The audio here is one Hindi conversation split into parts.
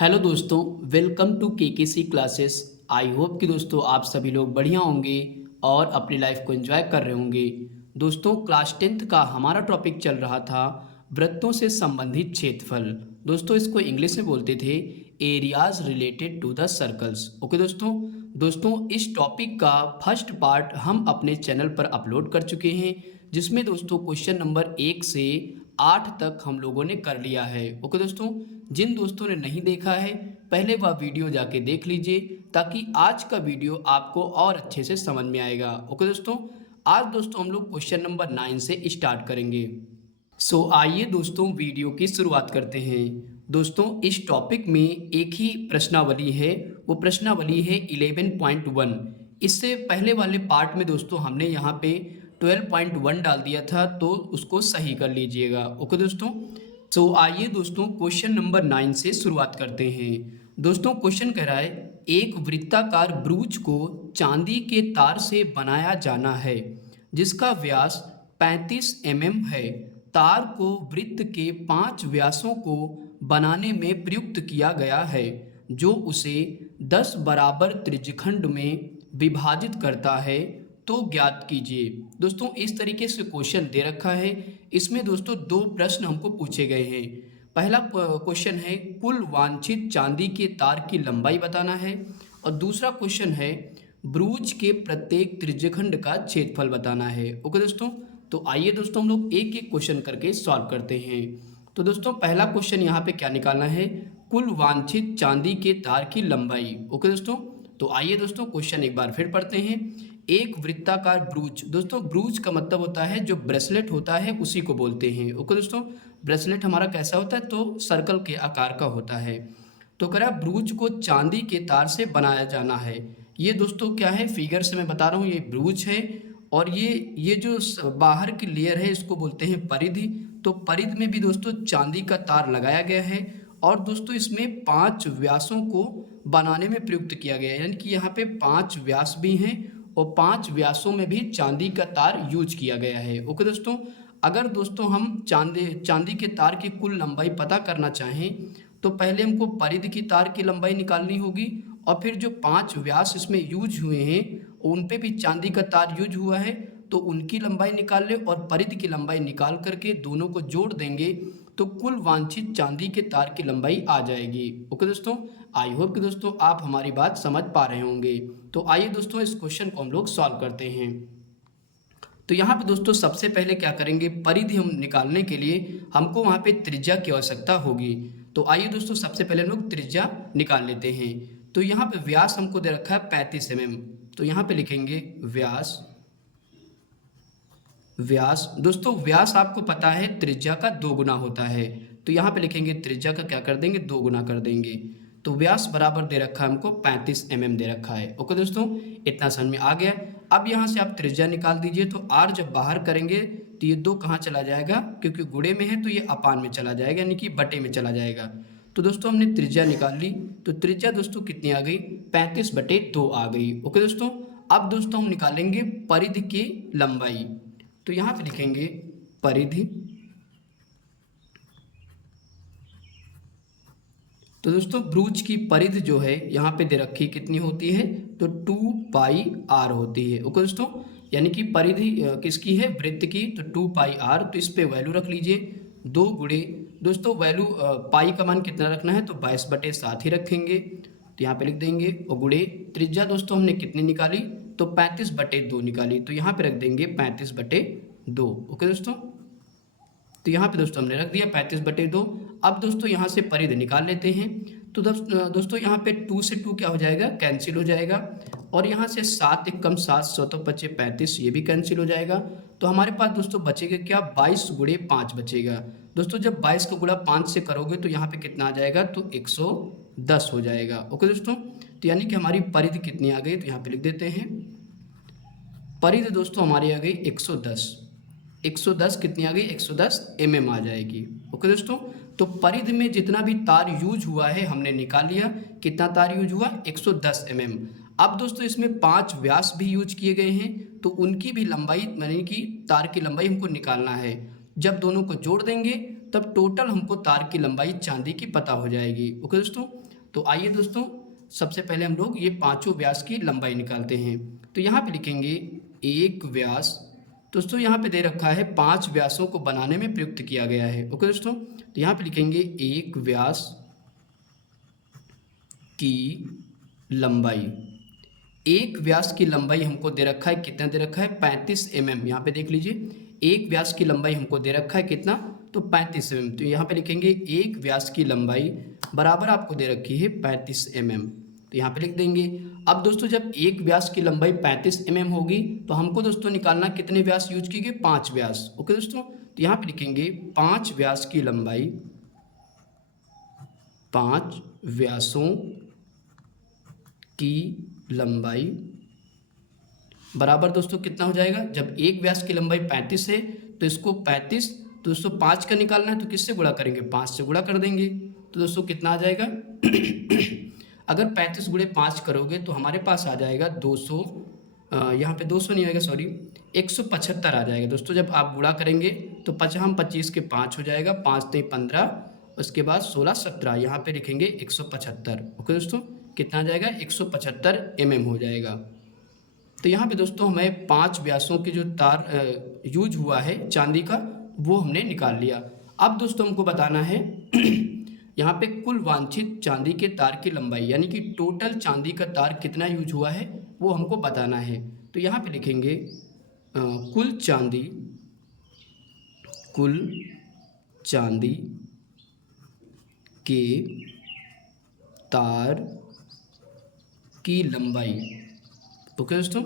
हेलो दोस्तों, welcome to KKC classes. I hope कि दोस्तों आप सभी लोग बढ़िया होंगे और अपनी लाइफ को एंजॉय कर रहे होंगे। दोस्तों क्लास 10th का हमारा टॉपिक चल रहा था वृत्तों से संबंधित क्षेत्रफल। दोस्तों इसको इंग्लिश में बोलते थे areas related to the circles. Okay दोस्तों इस टॉपिक का फर्स्ट पार्ट हम अपने चैनल पर अपलोड कर चुके हैं, जिसमें दोस्तों क्वेश्चन नंबर 1 से 8 तक हम लोगों ने कर लिया है। ओके दोस्तों, जिन दोस्तों ने नहीं देखा है पहले वह वीडियो जाके देख लीजिए, ताकि आज का वीडियो आपको और अच्छे से समझ में आएगा। ओके दोस्तों, आज दोस्तों हम लोग क्वेश्चन नंबर 9 से स्टार्ट करेंगे। आइए दोस्तों वीडियो की शुरुआत करते हैं। दोस्तों इस टॉपिक में एक ही प्रश्नावली है, वो प्रश्नावली है 11.1। इससे पहले वाले पार्ट में दोस्तों हमने यहाँ पे 12.1 डाल दिया था, तो उसको सही कर लीजिएगा। ओके दोस्तों, आइए दोस्तों क्वेश्चन नंबर 9 से शुरुआत करते हैं। दोस्तों क्वेश्चन कह रहा है एक वृत्ताकार ब्रूच को चांदी के तार से बनाया जाना है जिसका व्यास 35 mm है। तार को वृत्त के 5 व्यासों को बनाने में प्रयुक्त किया गया है, जो उसे 10 बराबर त्रिज्यखंड में विभाजित करता है, तो ज्ञात कीजिए। दोस्तों इस तरीके से क्वेश्चन दे रखा है। इसमें दोस्तों दो प्रश्न हमको पूछे गए हैं। पहला क्वेश्चन है कुल वांछित चांदी के तार की लंबाई बताना है, और दूसरा क्वेश्चन है ब्रूच के प्रत्येक त्रिज्यखंड का क्षेत्रफल बताना है। ओके दोस्तों, तो आइए दोस्तों हम लोग एक एक क्वेश्चन करके सॉल्व करते हैं। तो दोस्तों पहला क्वेश्चन यहाँ पे क्या निकालना है, कुल वांछित चांदी के तार की लंबाई। ओके दोस्तों, तो आइए दोस्तों क्वेश्चन एक बार फिर पढ़ते हैं। एक वृत्ताकार ब्रूच, दोस्तों ब्रूच का मतलब होता है जो ब्रेसलेट होता है उसी को बोलते हैं। ओके दोस्तों, ब्रेसलेट हमारा कैसा होता है, तो सर्कल के आकार का होता है। तो कह रहा ब्रूच को चांदी के तार से बनाया जाना है। ये दोस्तों क्या है, फिगर से मैं बता रहा हूँ, ये ब्रूच है, और ये जो बाहर की लेयर है इसको बोलते हैं परिधि। तो परिधि में भी दोस्तों चांदी का तार लगाया गया है, और दोस्तों इसमें 5 व्यासों को बनाने में प्रयुक्त किया गया है, यानी कि यहाँ पे 5 व्यास भी हैं, और 5 व्यासों में भी चांदी का तार यूज किया गया है। ओके दोस्तों, अगर दोस्तों हम चांदी के तार की कुल लंबाई पता करना चाहें, तो पहले हमको परिधि की तार की लंबाई निकालनी होगी, और फिर जो 5 व्यास इसमें यूज हुए हैं उन पे भी चांदी का तार यूज हुआ है, तो उनकी लंबाई निकाल ले, और परिधि की लंबाई निकाल करके दोनों को जोड़ देंगे तो कुल वांछित चांदी के तार की लंबाई आ जाएगी। ओके दोस्तों, आई होप कि दोस्तों आप हमारी बात समझ पा रहे होंगे। तो आइए दोस्तों इस क्वेश्चन को हम लोग सॉल्व करते हैं। तो यहाँ पे दोस्तों सबसे पहले क्या करेंगे, परिधि हम निकालने के लिए हमको वहाँ पे त्रिज्या की आवश्यकता होगी। तो आइए दोस्तों सबसे पहले हम लोग त्रिज्या निकाल लेते हैं। तो यहाँ पे व्यास हमको दे रखा है 35 mm, तो यहाँ पे लिखेंगे व्यास दोस्तों व्यास आपको पता है त्रिज्या का 2 गुना होता है, तो यहाँ पे लिखेंगे त्रिज्या का क्या कर देंगे, 2 गुना कर देंगे। तो व्यास बराबर दे रखा है हमको 35 mm दे रखा है। ओके दोस्तों, इतना समझ में आ गया। अब यहाँ से आप त्रिज्या निकाल दीजिए, तो आर जब बाहर करेंगे तो ये 2 कहाँ चला जाएगा, क्योंकि गुणे में है तो ये अपान में चला जाएगा, यानी कि बटे में चला जाएगा। तो दोस्तों हमने त्रिज्या निकाल ली, तो त्रिज्या दोस्तों कितनी आ गई, 35/2 आ गई। ओके दोस्तों, अब दोस्तों हम निकालेंगे परिधि की लंबाई। तो यहाँ पे लिखेंगे परिधि। तो दोस्तों ब्रूच की परिधि जो है यहाँ पे दे रखी कितनी होती है, तो 2πr होती है। ओके दोस्तों, यानी कि परिधि किसकी है, वृत्त की, तो 2πr। तो इस पे वैल्यू रख लीजिए 2 गुणे, दोस्तों वैल्यू पाई का मान कितना रखना है, तो 22/7 ही रखेंगे, तो यहाँ पे लिख देंगे, और गुणे त्रिज्या दोस्तों हमने कितनी निकाली, तो 35/2 निकाली, तो यहाँ पे रख देंगे 35/2। ओके दोस्तों, तो यहाँ पे दोस्तों हमने रख दिया 35/2। अब दोस्तों यहाँ से परिधि निकाल लेते हैं। तो दोस्तों यहाँ पे 2 से 2 क्या हो जाएगा, कैंसिल हो जाएगा, और यहाँ से 7 एकम 7, 100 तो 35, ये भी कैंसिल हो जाएगा। तो हमारे पास दोस्तों बचेगा क्या, 22 गुणे 5 बचेगा। दोस्तों जब 22 का गुणा 5 से करोगे तो यहाँ पे कितना आ जाएगा, तो 110 हो जाएगा। ओके दोस्तों, तो यानी कि हमारी परिधि कितनी आ गई, तो यहाँ पे लिख देते हैं परिधि दोस्तों हमारी आ गई 110 कितनी आ गई, 110 mm आ जाएगी। ओके दोस्तों, तो परिधि में जितना भी तार यूज हुआ है हमने निकाल लिया, कितना तार यूज हुआ, 110 mm। अब दोस्तों इसमें 5 व्यास भी यूज किए गए हैं, तो उनकी भी लंबाई यानी कि तार की लंबाई हमको निकालना है। जब दोनों को जोड़ देंगे तब टोटल हमको तार की लंबाई चांदी की पता हो जाएगी। ओके दोस्तों, तो आइए दोस्तों, सबसे पहले हम लोग ये पांचों व्यास की लंबाई निकालते हैं। तो यहाँ पे लिखेंगे एक व्यास। दोस्तों यहाँ पे दे रखा है 5 व्यासों को बनाने में प्रयुक्त किया गया है। ओके दोस्तों, तो यहाँ पे लिखेंगे एक व्यास की लंबाई। एक व्यास की लंबाई हमको दे रखा है, कितना दे रखा है 35 mm। यहाँ पे देख लीजिए, एक व्यास की लंबाई हमको दे रखा है कितना, तो 35 mm। तो यहाँ पे लिखेंगे एक व्यास की लंबाई बराबर आपको दे रखी है 35 mm। तो यहाँ पे लिख देंगे। अब दोस्तों जब एक व्यास की लंबाई 35 mm होगी तो हमको दोस्तों निकालना कितने व्यास यूज किए, 5 व्यास। ओके दोस्तों, तो यहाँ पे लिखेंगे 5 व्यास की लंबाई, 5 व्यासों की लंबाई बराबर दोस्तों कितना हो जाएगा, जब एक व्यास की लंबाई 35 है तो इसको 35, तो दोस्तों 5 का निकालना है तो किससे गुणा करेंगे, 5 से गुणा कर देंगे। तो दोस्तों कितना आ जाएगा अगर 35 गुणे 5 करोगे तो हमारे पास आ जाएगा 200, यहाँ पे 200 नहीं आएगा, सॉरी 175 आ जाएगा। दोस्तों जब आप गुणा करेंगे तो 25 के 5 हो जाएगा, 5 3 15, उसके बाद 16 17, यहाँ पे लिखेंगे 175। ओके दोस्तों, कितना आ जाएगा 175 mm हो जाएगा। तो यहाँ पे दोस्तों हमें 5 व्यासों की जो तार यूज हुआ है चांदी का, वो हमने निकाल लिया। अब दोस्तों हमको बताना है यहाँ पे कुल वांछित चांदी के तार की लंबाई, यानी कि टोटल चांदी का तार कितना यूज हुआ है वो हमको बताना है। तो यहाँ पे लिखेंगे कुल चांदी के तार की लंबाई। ओके दोस्तों,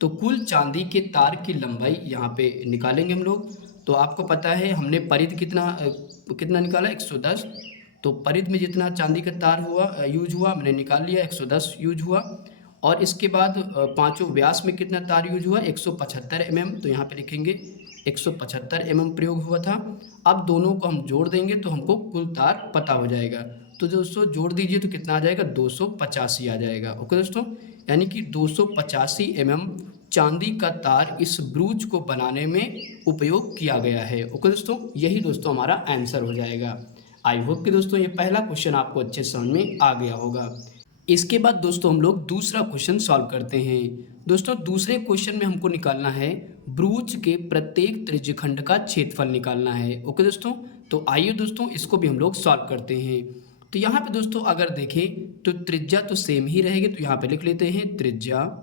तो कुल चांदी के तार की लंबाई यहाँ पे निकालेंगे हम लोग। तो आपको पता है हमने परिध कितना निकाला, 110। तो परिध में जितना चांदी का तार यूज हुआ मैंने निकाल लिया, 110 यूज हुआ। और इसके बाद पांचों व्यास में कितना तार यूज हुआ, 175 mm। तो यहाँ पे लिखेंगे 175 mm प्रयोग हुआ था। अब दोनों को हम जोड़ देंगे तो हमको कुल तार पता हो जाएगा। तो दोस्तों जोड़ दीजिए तो कितना आ जाएगा, 285 आ जाएगा। ओके दोस्तों, यानी कि 285 mm चांदी का तार इस ब्रूच को बनाने में उपयोग किया गया है। ओके दोस्तों, यही दोस्तों हमारा आंसर हो जाएगा। आई होप कि दोस्तों ये पहला क्वेश्चन आपको अच्छे समझ में आ गया होगा। इसके बाद दोस्तों हम लोग दूसरा क्वेश्चन सॉल्व करते हैं। दोस्तों दूसरे क्वेश्चन में हमको निकालना है ब्रूच के प्रत्येक त्रिज्यखंड का क्षेत्रफल निकालना है। ओके दोस्तों, तो आइए दोस्तों इसको भी हम लोग सॉल्व करते हैं। तो यहाँ पे दोस्तों अगर देखें तो त्रिज्या तो सेम ही रहेगी, तो यहाँ पे लिख लेते हैं त्रिज्या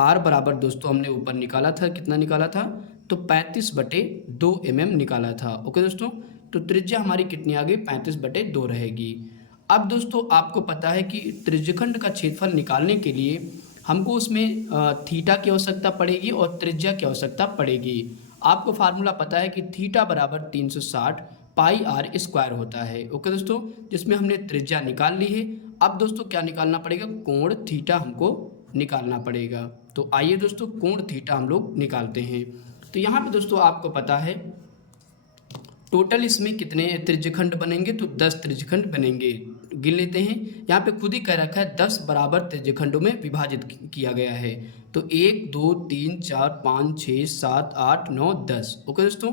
r बराबर दोस्तों हमने ऊपर निकाला था, कितना निकाला था, तो 35/2 mm निकाला था। ओके दोस्तों, तो त्रिज्या हमारी कितनी आ गई, 35/2 रहेगी। अब दोस्तों आपको पता है कि त्रिज्यखंड का क्षेत्रफल निकालने के लिए हमको उसमें थीटा की आवश्यकता पड़ेगी और त्रिज्या की आवश्यकता पड़ेगी। आपको फार्मूला पता है कि थीटा बराबर 360 पाई आर स्क्वायर होता है। ओके दोस्तों, जिसमें हमने त्रिज्या निकाल ली है। अब दोस्तों क्या निकालना पड़ेगा, कोण थीटा हमको निकालना पड़ेगा। तो आइए दोस्तों कोण थीटा हम लोग निकालते हैं। तो यहाँ पे दोस्तों आपको पता है टोटल इसमें कितने त्रिज्यखंड बनेंगे, तो 10 त्रिज्यखंड बनेंगे। गिन लेते हैं, यहाँ पे खुद ही कह रखा है 10 बराबर त्रिज्यखंडों में विभाजित किया गया है। तो 1 2 3 4 5 6 7 8 9 10। ओके दोस्तों,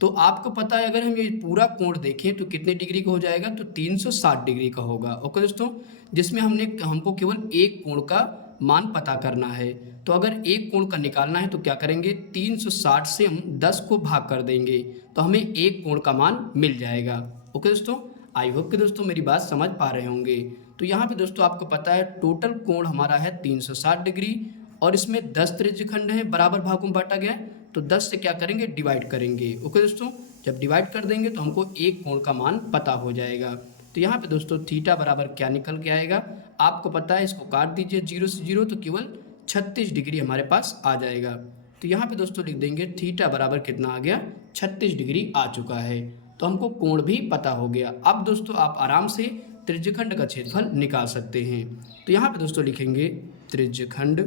तो आपको पता है अगर हम ये पूरा कोण देखें तो कितने डिग्री का हो जाएगा, तो 360 डिग्री का होगा। ओके दोस्तों, जिसमें हमको केवल एक कोण का मान पता करना है। तो अगर एक कोण का निकालना है तो क्या करेंगे, 360 से हम 10 को भाग कर देंगे तो हमें एक कोण का मान मिल जाएगा। ओके दोस्तों, आई होप कि दोस्तों मेरी बात समझ पा रहे होंगे। तो यहाँ पे दोस्तों आपको पता है टोटल कोण हमारा है 360 डिग्री और इसमें 10 त्रिज्यखंड है, बराबर भागों में बांटा गया है। तो 10 से क्या करेंगे, डिवाइड करेंगे। ओके दोस्तों, जब डिवाइड कर देंगे तो हमको एक कोण का मान पता हो जाएगा। तो यहाँ पे दोस्तों थीटा बराबर क्या निकल के आएगा, आपको पता है, इसको काट दीजिए 0 से 0 तो केवल 36 डिग्री हमारे पास आ जाएगा। तो यहाँ पे दोस्तों लिख देंगे थीटा बराबर कितना आ गया, 36 डिग्री आ चुका है। तो हमको कोण भी पता हो गया। अब दोस्तों आप आराम से त्रिज्यखंड का क्षेत्रफल निकाल सकते हैं। तो यहाँ पे दोस्तों लिखेंगे त्रिज्यखंड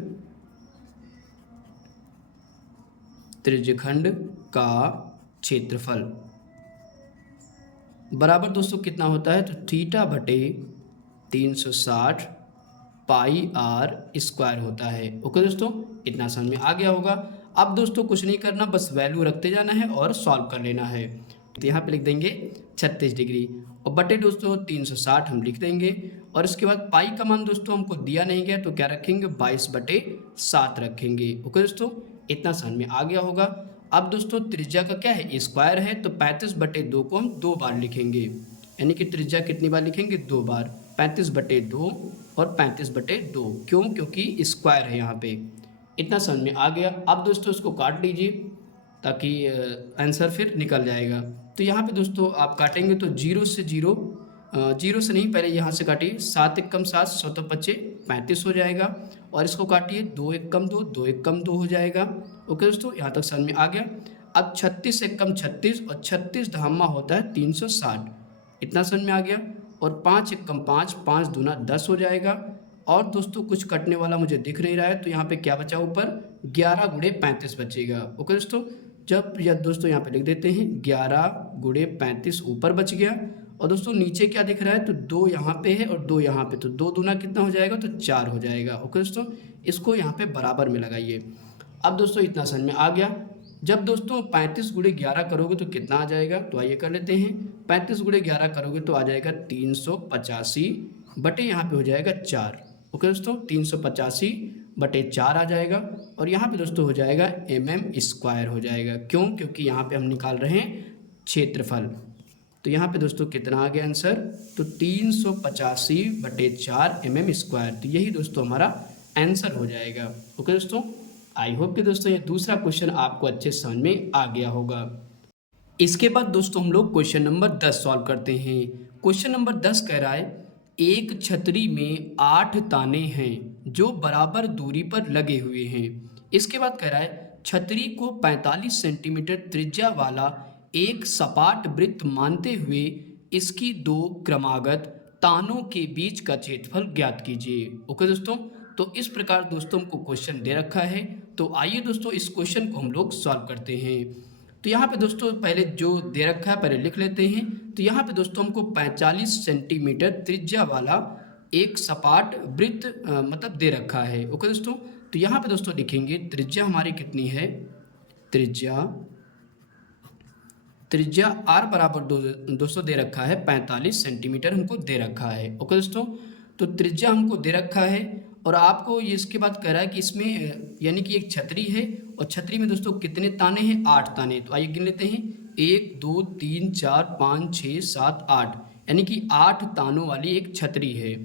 का क्षेत्रफल बराबर दोस्तों कितना होता है, तो थीटा बटे 360 पाई आर स्क्वायर होता है। ओके दोस्तों, इतना समझ में आ गया होगा। अब दोस्तों कुछ नहीं करना, बस वैल्यू रखते जाना है और सॉल्व कर लेना है। तो यहाँ पे लिख देंगे 36 डिग्री और बटे दोस्तों 360 हम लिख देंगे। और इसके बाद पाई का मान दोस्तों हमको दिया नहीं गया तो क्या रखेंगे 22/7 रखेंगे। ओके दोस्तों, इतना समझ में आ गया होगा। अब दोस्तों त्रिज्या का क्या है स्क्वायर है तो 35/2 को हम 2 बार लिखेंगे, यानी कि त्रिज्या कितनी बार लिखेंगे 2 बार, 35/2 और 35/2। क्यों? क्योंकि स्क्वायर है यहाँ पे। इतना समझ में आ गया। अब दोस्तों इसको काट लीजिए ताकि आंसर फिर निकल जाएगा। तो यहाँ पे दोस्तों आप काटेंगे तो 0 से 0, 0 से नहीं, पहले यहाँ से काटिए 7 एकम 7, 7 पच्चे 35 हो जाएगा। और इसको काटिए 2 एकम 2, 2 एकम 2 हो जाएगा। ओके दोस्तों, यहाँ तक समझ में आ गया। अब 36 एकम 36 और 36 धामा होता है 360, इतना समझ में आ गया। और 5 एकम 5, 5 दूना 10 हो जाएगा। और दोस्तों कुछ कटने वाला मुझे दिख नहीं रहा है तो यहाँ पे क्या बचा ऊपर 11 गुणे 35 बचेगा। ओके दोस्तों, जब या दोस्तों यहाँ पे लिख देते हैं 11 गुणे 35 ऊपर बच गया। और दोस्तों नीचे क्या दिख रहा है तो 2 यहाँ पे है और 2 यहाँ पे, तो 2 दूना कितना हो जाएगा तो 4 हो जाएगा। ओके दोस्तों, इसको यहाँ पे बराबर में लगाइए। अब दोस्तों इतना समझ में आ गया। जब दोस्तों 35 गुणे 11 करोगे तो कितना आ जाएगा, तो आइए कर लेते हैं। 35 गुणे 11 करोगे तो आ जाएगा 385 बटे यहाँ पे हो जाएगा 4। ओके दोस्तों, 385/4 आ जाएगा। और यहाँ पे दोस्तों हो जाएगा mm² हो जाएगा। क्यों? क्योंकि यहाँ पे हम निकाल रहे हैं क्षेत्रफल। तो यहाँ पे दोस्तों कितना आ गया आंसर, तो 385/4 mm²। तो यही दोस्तों हमारा आंसर हो जाएगा। ओके दोस्तों, आई होप कि दोस्तों ये दूसरा क्वेश्चन आपको अच्छे समझ में आ गया होगा। इसके बाद दोस्तों हम लोग क्वेश्चन नंबर 10 सॉल्व करते हैं। क्वेश्चन नंबर 10 कह रहा है एक छतरी में 8 ताने हैं जो बराबर दूरी पर लगे हुए हैं। इसके बाद कह रहा है छतरी को 45 सेंटीमीटर त्रिज्या वाला एक सपाट वृत्त मानते हुए इसकी 2 क्रमागत तानों के बीच का क्षेत्रफल ज्ञात कीजिए। ओके दोस्तों, तो इस प्रकार दोस्तों हमको क्वेश्चन दे रखा है। तो आइए दोस्तों इस क्वेश्चन को हम लोग सॉल्व करते हैं। तो यहाँ पे दोस्तों पहले जो दे रखा है पहले लिख लेते हैं। तो यहाँ पे दोस्तों हमको 45 सेंटीमीटर त्रिज्या वाला एक सपाट वृत्त मतलब दे रखा है। ओके दोस्तों, तो यहाँ पे दोस्तों लिखेंगे त्रिज्या हमारी कितनी है, त्रिज्या r बराबर दोस्तों दे रखा है 45 सेंटीमीटर हमको दे रखा है। ओके दोस्तों, तो त्रिज्या हमको दे रखा है और आपको ये इसके बाद कह रहा है कि इसमें यानी कि एक छतरी है और छतरी में दोस्तों कितने ताने हैं 8 ताने। तो आइए गिन लेते हैं 1 2 3 4 5 6 7 8, यानी कि 8 तानों वाली एक छतरी है।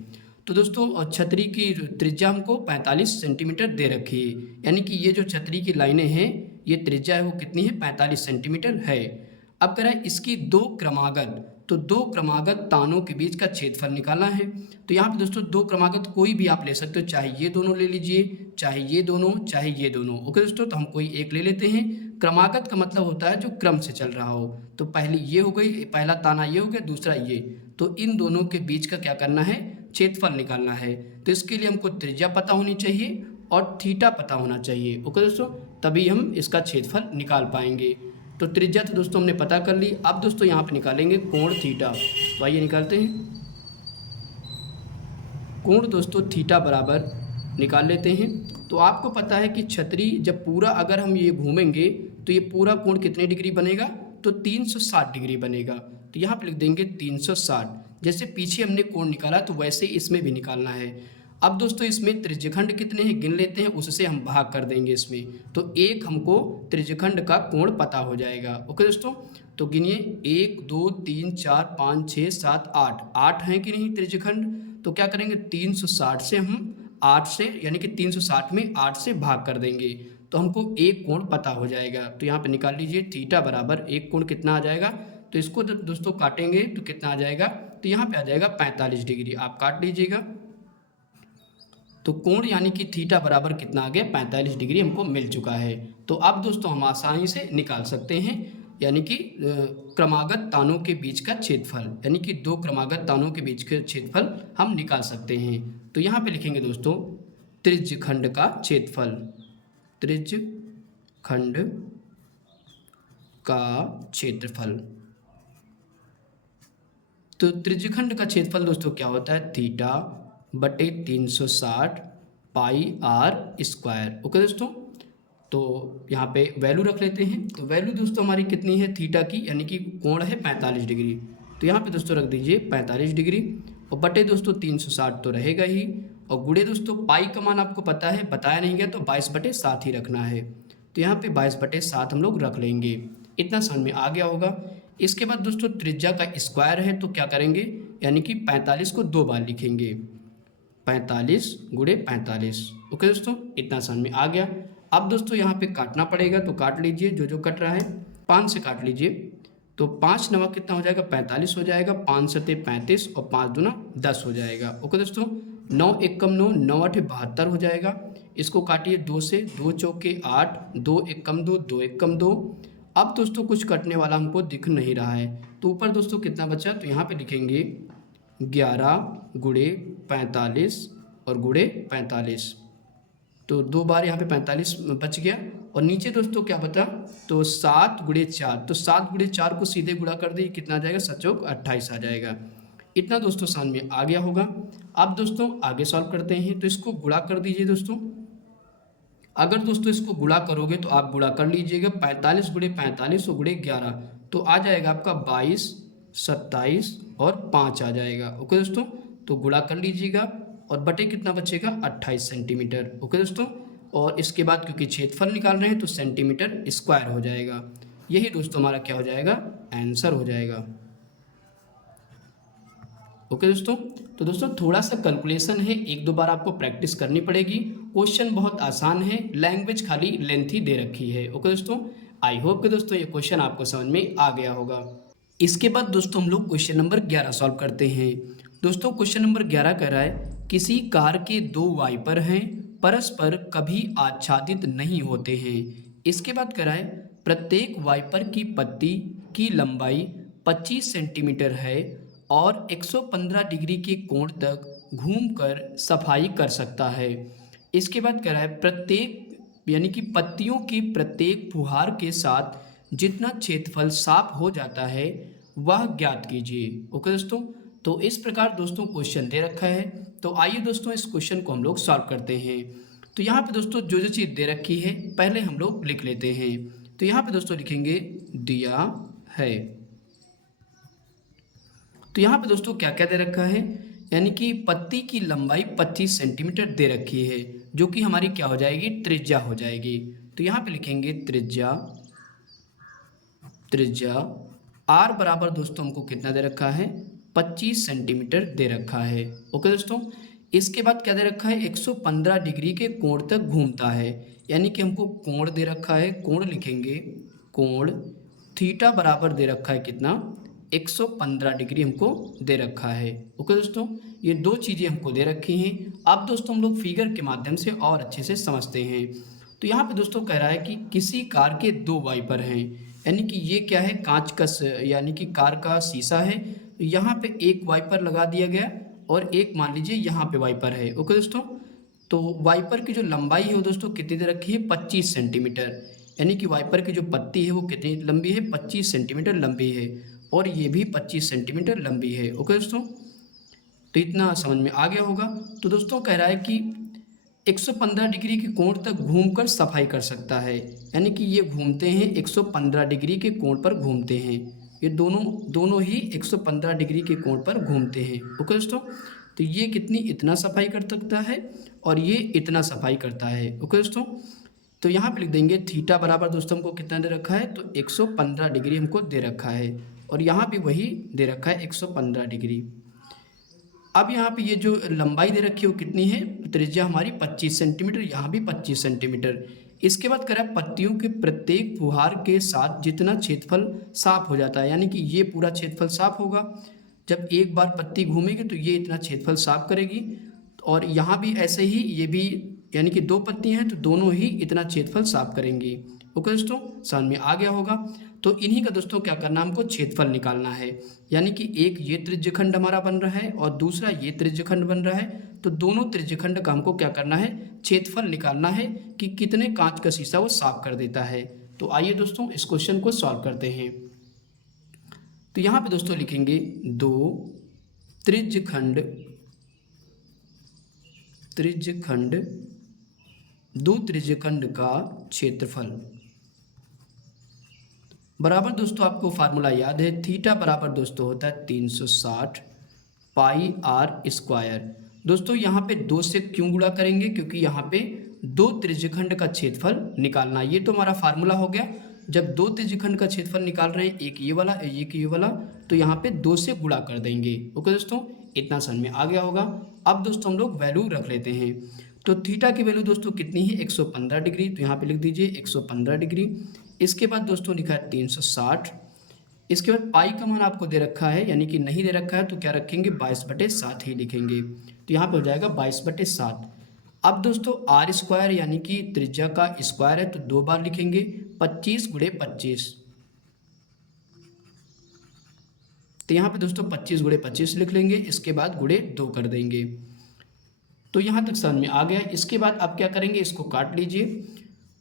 तो दोस्तों और छतरी की त्रिज्या हमको 45 सेंटीमीटर दे रखी है, यानी कि ये जो छतरी की लाइनें हैं ये त्रिज्या है वो कितनी है 45 सेंटीमीटर है। अब कह रहा है इसकी 2 क्रमागत, तो 2 क्रमागत तानों के बीच का क्षेत्रफल निकालना है। तो यहाँ पे दोस्तों 2 क्रमागत कोई भी आप ले सकते हो, चाहे ये दोनों ले लीजिए, चाहे ये दोनों, चाहे ये दोनों। ओके दोस्तों, तो हम कोई एक ले लेते हैं। क्रमागत का मतलब होता है जो क्रम से चल रहा हो। तो पहली ये हो गई, पहला ताना ये हो गया, दूसरा ये, तो इन दोनों के बीच का क्या करना है क्षेत्रफल निकालना है। तो इसके लिए हमको त्रिज्या पता होनी चाहिए और थीटा पता होना चाहिए। ओके दोस्तों, तभी हम इसका क्षेत्रफल निकाल पाएंगे। तो त्रिज्या तो दोस्तों हमने पता कर ली। अब दोस्तों यहाँ पे निकालेंगे कोण थीटा। तो आइए निकालते हैं। कोण दोस्तों थीटा बराबर निकाल लेते हैं। तो आपको पता है कि छतरी जब पूरा अगर हम ये घूमेंगे तो ये पूरा कोण कितने डिग्री बनेगा, तो 360 डिग्री बनेगा। तो यहाँ पे लिख देंगे 360। जैसे पीछे हमने कोण निकाला तो वैसे इसमें भी निकालना है। अब दोस्तों इसमें त्रिज्यखंड कितने हैं गिन लेते हैं, उससे हम भाग कर देंगे इसमें। तो एक हमको त्रिज्यखंड का कोण पता हो जाएगा। ओके दोस्तों, तो गिनिए 1 2 3 4 5 6 7 8, 8 हैं कि नहीं त्रिज्यखंड। तो क्या करेंगे 360 से हम 8 से यानी कि 360 में 8 से भाग कर देंगे तो हमको एक कोण पता हो जाएगा। तो यहाँ पे निकाल लीजिए थीटा बराबर एक कोण कितना आ जाएगा। तो इसको दोस्तों काटेंगे तो कितना आ जाएगा, तो यहाँ पे आ जाएगा 45 डिग्री। आप काट लीजिएगा तो कोण यानी कि थीटा बराबर कितना आ गया 45 डिग्री हमको मिल चुका है। तो अब दोस्तों हम आसानी से निकाल सकते हैं, यानी कि क्रमागत तानों के बीच का क्षेत्रफल, यानी कि 2 क्रमागत तानों के बीच का क्षेत्रफल हम निकाल सकते हैं। तो यहाँ पे लिखेंगे दोस्तों त्रिज्यखंड का क्षेत्रफल, त्रिज्यखंड का क्षेत्रफल। तो त्रिज्यखंड का क्षेत्रफल दोस्तों क्या होता है थीटा बटे 360 पाई r स्क्वायर। ओके दोस्तों, तो यहाँ पे वैल्यू रख लेते हैं। तो वैल्यू दोस्तों हमारी कितनी है थीटा की, यानी कि कोण है 45 डिग्री। तो यहाँ पे दोस्तों रख दीजिए 45 डिग्री और बटे दोस्तों 360 तो रहेगा ही, और गुणे दोस्तों पाई का मान आपको पता है, बताया नहीं गया तो 22/7 ही रखना है। तो यहाँ पे 22/7 हम लोग रख लेंगे। इतना समझ में आ गया होगा। इसके बाद दोस्तों त्रिज्या का स्क्वायर है तो क्या करेंगे, यानी कि 45 को 2 बार लिखेंगे, 45 गुणे 45। ओके दोस्तों, इतना समझ में आ गया। अब दोस्तों यहाँ पे काटना पड़ेगा तो काट लीजिए, जो जो कट रहा है 5 से काट लीजिए। तो 5 नवा कितना हो जाएगा, 45 हो जाएगा, 5 सते 35 और 5 दूना 10 हो जाएगा। ओके दोस्तों, 9 एकम 9, 9 आठे 72 हो जाएगा। इसको काटिए 2 से, 2 चौके 8, 2 एकम 2, 2 एकम 2। अब दोस्तों कुछ कटने वाला हमको दिख नहीं रहा है, तो ऊपर दोस्तों कितना बचा, तो यहाँ पे लिखेंगे 11 गुणे 45 और गुणे 45। तो 2 बार यहाँ पे 45 बच गया, और नीचे दोस्तों क्या बता, तो 7 गुणे 4। तो 7 गुणे 4 को सीधे गुणा कर दी, कितना आ जाएगा, 7 28 आ जाएगा। इतना दोस्तों समझ में आ गया होगा। अब दोस्तों आगे सॉल्व करते हैं, तो इसको गुणा कर दीजिए दोस्तों। अगर दोस्तों इसको गुणा करोगे तो आप गुणा कर लीजिएगा, 45 गुणे 45 और गुणे 11 तो आ जाएगा आपका 22, 27 और 5 आ जाएगा। ओके दोस्तों, तो गुणा कर लीजिएगा और बटे कितना बचेगा, 28 सेंटीमीटर। ओके दोस्तों, और इसके बाद क्योंकि क्षेत्रफल निकाल रहे हैं तो सेंटीमीटर स्क्वायर हो जाएगा। यही दोस्तों हमारा क्या हो जाएगा, आंसर हो जाएगा। ओके दोस्तों, तो दोस्तों थोड़ा सा कैलकुलेशन है, एक दो बार आपको प्रैक्टिस करनी पड़ेगी। क्वेश्चन बहुत आसान है, लैंग्वेज खाली लेंथी दे रखी है। ओके दोस्तों, आई होप कि दोस्तों ये क्वेश्चन आपको समझ में आ गया होगा। इसके बाद दोस्तों हम लोग क्वेश्चन नंबर 11 सॉल्व करते हैं। दोस्तों क्वेश्चन नंबर 11 कह रहा है, किसी कार के 2 वाइपर हैं, परस्पर कभी आच्छादित नहीं होते हैं। इसके बाद कह रहा है, प्रत्येक वाइपर की पत्ती की लंबाई 25 सेंटीमीटर है और 115 डिग्री के कोण तक घूमकर सफाई कर सकता है। इसके बाद कह रहा है, प्रत्येक यानी कि पत्तियों के प्रत्येक फुहार के साथ जितना क्षेत्रफल साफ हो जाता है वह ज्ञात कीजिए। ओके दोस्तों, तो इस प्रकार दोस्तों क्वेश्चन दे रखा है। तो आइए दोस्तों इस क्वेश्चन को हम लोग सॉल्व करते हैं। तो यहाँ पे दोस्तों जो जो चीज़ दे रखी है पहले हम लोग लिख लेते हैं। तो यहाँ पे दोस्तों लिखेंगे दिया है। तो यहाँ पे दोस्तों क्या क्या दे रखा है, यानी कि पत्ती की लंबाई 25 सेंटीमीटर दे रखी है, जो कि हमारी क्या हो जाएगी, त्रिज्या हो जाएगी। तो यहाँ पे लिखेंगे त्रिज्या, त्रिज्या आर बराबर दोस्तों हमको कितना दे रखा है, 25 सेंटीमीटर दे रखा है। ओके दोस्तों, इसके बाद क्या दे रखा है, 115 डिग्री के कोण तक घूमता है, यानी कि हमको कोण दे रखा है, कोण लिखेंगे, कोण थीटा बराबर दे रखा है कितना, 115 डिग्री हमको दे रखा है। ओके दोस्तों, ये दो चीज़ें हमको दे रखी हैं। अब दोस्तों हम लोग फिगर के माध्यम से और अच्छे से समझते हैं। तो यहाँ पे दोस्तों कह रहा है कि किसी कार के 2 वाइपर हैं, यानी कि ये क्या है, कांच का यानी कि कार का शीशा है। तो यहाँ पे एक वाइपर लगा दिया गया और एक मान लीजिए यहाँ पे वाइपर है। ओके दोस्तों, तो वाइपर की जो लंबाई है वो दोस्तों कितनी दे रखी है, 25 सेंटीमीटर, यानी कि वाइपर की जो पत्ती है वो कितनी लंबी है, 25 सेंटीमीटर लंबी है, और ये भी 25 सेंटीमीटर लंबी है। ओके दोस्तों, तो इतना समझ में आ गया होगा। तो दोस्तों कह रहा है कि 115 डिग्री के कोण तक घूमकर सफाई कर सकता है, यानी कि ये घूमते हैं 115 डिग्री के कोण पर घूमते हैं, ये दोनों ही 115 डिग्री के कोण पर घूमते हैं। ओके दोस्तों, तो ये कितनी, इतना सफाई कर सकता है और ये इतना सफाई करता है। ओके दोस्तों, तो यहाँ पे लिख देंगे थीटा बराबर दोस्तों हमको कितना दे रखा है, तो 115 डिग्री हमको दे रखा है, और यहाँ भी वही दे रखा है 115 डिग्री। अब यहाँ पे ये जो लंबाई दे रखी है वो कितनी है, त्रिज्या हमारी 25 सेंटीमीटर, यहाँ भी 25 सेंटीमीटर। इसके बाद करें पत्तियों के प्रत्येक फुहार के साथ जितना क्षेत्रफल साफ हो जाता है, यानी कि ये पूरा क्षेत्रफल साफ होगा, जब एक बार पत्ती घूमेगी तो ये इतना क्षेत्रफल साफ करेगी, और यहाँ भी ऐसे ही, ये भी यानी कि 2 पत्तियाँ हैं तो दोनों ही इतना क्षेत्रफल साफ करेंगी। ओके दोस्तों, समझ में आ गया होगा। तो इन्हीं का दोस्तों क्या करना, हमको क्षेत्रफल निकालना है, यानी कि एक ये त्रिज्यखंड हमारा बन रहा है और दूसरा ये त्रिज्यखंड बन रहा है, तो दोनों त्रिज्यखंड का हमको क्या करना है, क्षेत्रफल निकालना है कि कितने कांच का शीशा वो साफ कर देता है। तो आइए दोस्तों इस क्वेश्चन को सॉल्व करते हैं। तो यहाँ पे दोस्तों लिखेंगे 2 त्रिज्यखंड दो त्रिज्यखंड का क्षेत्रफल बराबर दोस्तों आपको फार्मूला याद है, थीटा बराबर दोस्तों होता है 360 पाई आर स्क्वायर। दोस्तों यहाँ पे दो से क्यों गुणा करेंगे, क्योंकि यहाँ पे दो त्रिज्यखंड का क्षेत्रफल निकालना, ये तो हमारा फार्मूला हो गया। जब दो त्रिज्यखंड का क्षेत्रफल निकाल रहे हैं, एक ये वाला एक ये वाला, तो यहाँ पे दो से गुणा कर देंगे। ओके दोस्तों, इतना समझ में आ गया होगा। अब दोस्तों हम लोग वैल्यू रख लेते हैं। तो थीटा की वैल्यू दोस्तों कितनी है, 115 डिग्री, तो यहाँ पे लिख दीजिए 115 डिग्री। इसके बाद दोस्तों लिखा है 360। इसके बाद पाई का मान आपको दे रखा है, यानी कि नहीं दे रखा है तो क्या रखेंगे, 22/7 ही लिखेंगे। तो यहाँ पे हो जाएगा 22/7। अब दोस्तों आर स्क्वायर यानी कि त्रिज्या का स्क्वायर है, तो दो बार लिखेंगे, 25 × 25। तो यहाँ पे दोस्तों 25 × 25 लिख लेंगे, इसके बाद गुणे 2 कर देंगे। तो यहाँ तक समझ में आ गया। इसके बाद आप क्या करेंगे, इसको काट लीजिए।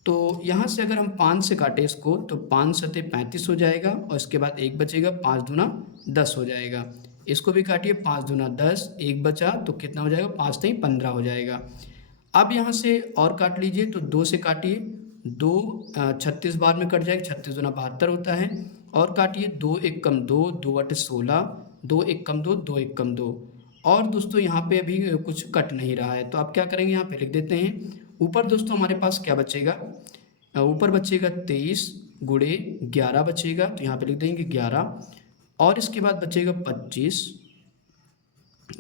तो यहाँ से अगर हम 5 से काटें इसको, तो 5 सते 35 हो जाएगा, और इसके बाद एक बचेगा, 5 दूना 10 हो जाएगा। इसको भी काटिए, 5 दूना 10, एक बचा तो कितना हो जाएगा, 5 3 15 हो जाएगा। अब यहाँ से और काट लीजिए, तो 2 से काटिए, 2 36 बार में कट जाएगा, 36 दूना 72 होता है। और काटिए, 2 1 कम 2, 2 8 16, 2 1 कम 2, 2 1 कम 2। और दोस्तों यहाँ पे अभी कुछ कट नहीं रहा है, तो आप क्या करेंगे, यहाँ पे लिख देते हैं। ऊपर दोस्तों हमारे पास क्या बचेगा, ऊपर बचेगा 23 × 11 बचेगा, तो यहाँ पे लिख देंगे 11। और इसके बाद बचेगा 25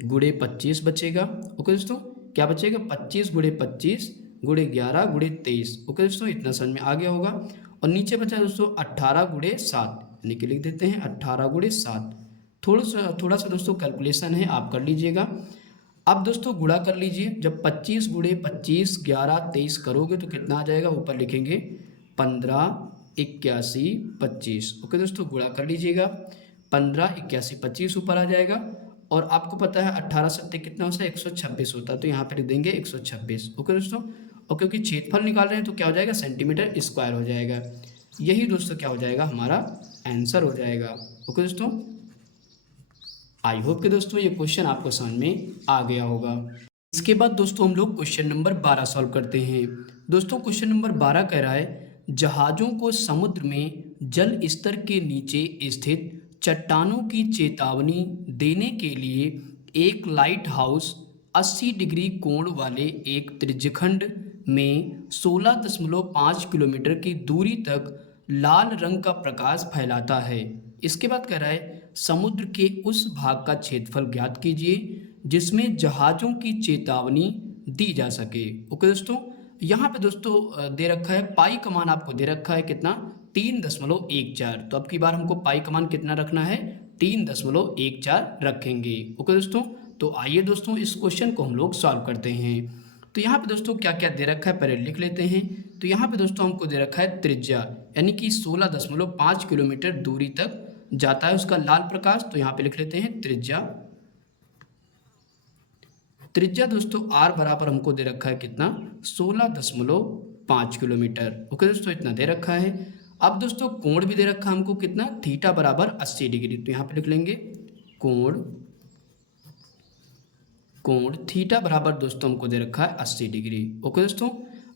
× 25 बचेगा। ओके दोस्तों, क्या बचेगा, 25 × 25 × 11 × 23। ओके दोस्तों, इतना समझ में आ गया होगा। और नीचे बचा दोस्तों 18 × 7, यानी कि लिख देते हैं 18 × 7। थोड़ा सा दोस्तों कैलकुलेशन है, आप कर लीजिएगा। अब दोस्तों गुणा कर लीजिए, जब 25 × 25 11 23 करोगे तो कितना आ जाएगा, ऊपर लिखेंगे 15 81 25। ओके दोस्तों, गुणा कर लीजिएगा, 15 81 25 ऊपर आ जाएगा। और आपको पता है 18 सत्ते कितना होता है, 126 होता है, तो यहाँ पे लिख देंगे 126। ओके दोस्तों, और क्योंकि क्षेत्रफल निकाल रहे हैं तो क्या हो जाएगा, सेंटीमीटर स्क्वायर हो जाएगा। यही दोस्तों क्या हो जाएगा, हमारा आंसर हो जाएगा। ओके दोस्तों, आई होप कि दोस्तों ये क्वेश्चन आपको समझ में आ गया होगा। इसके बाद दोस्तों हम लोग क्वेश्चन नंबर 12 सॉल्व करते हैं। दोस्तों क्वेश्चन नंबर 12 कह रहा है, जहाज़ों को समुद्र में जल स्तर के नीचे स्थित चट्टानों की चेतावनी देने के लिए एक लाइट हाउस 80 डिग्री कोण वाले एक त्रिज्यखंड में 16.5 किलोमीटर की दूरी तक लाल रंग का प्रकाश फैलाता है। इसके बाद कह रहा है, समुद्र के उस भाग का क्षेत्रफल ज्ञात कीजिए जिसमें जहाज़ों की चेतावनी दी जा सके। ओके दोस्तों, यहाँ पे दोस्तों दे रखा है, पाई का मान आपको दे रखा है कितना, 3.14। तो अब की बार हमको पाई का मान कितना रखना है, 3.14 रखेंगे। ओके दोस्तों, तो आइए दोस्तों इस क्वेश्चन को हम लोग सॉल्व करते हैं। तो यहाँ पे दोस्तों क्या क्या दे रखा है, पहले लिख लेते हैं। तो यहाँ पे दोस्तों हमको दे रखा है त्रिज्या, यानी कि 16.5 किलोमीटर दूरी तक जाता है उसका लाल प्रकाश, तो यहाँ पे लिख लेते हैं त्रिज्या। त्रिज्या दोस्तों आर बराबर हमको दे रखा है कितना, 16.5 किलोमीटर। ओके दोस्तों, इतना दे रखा है। अब दोस्तों कोण भी दे रखा है हमको कितना, थीटा बराबर 80 डिग्री, तो यहाँ पे लिख लेंगे कोण थीटा बराबर दोस्तों हमको दे रखा है 80 डिग्री। ओके दोस्तों,